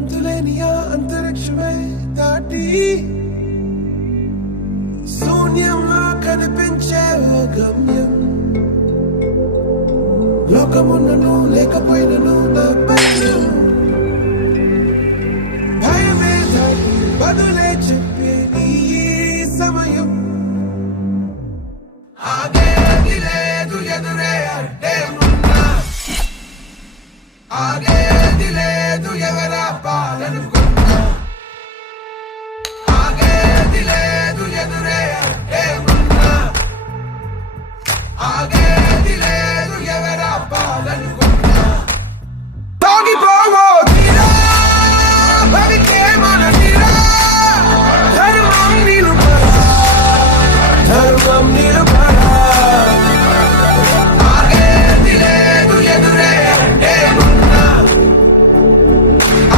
అంతులేని ఆ అంతరిక్షమే దాటి శూన్యంలో కనిపించే ఓ గమ్యం. లోకమున్నను లేకపోయినను నా పైన భయమే దాటి బదులే చెప్పే నీ సమయం. ఆగేది లేదు ఎదురే అడ్డే ఉన్నా, ఆగేది లేదు ఎవరా పాలనుకున్నా.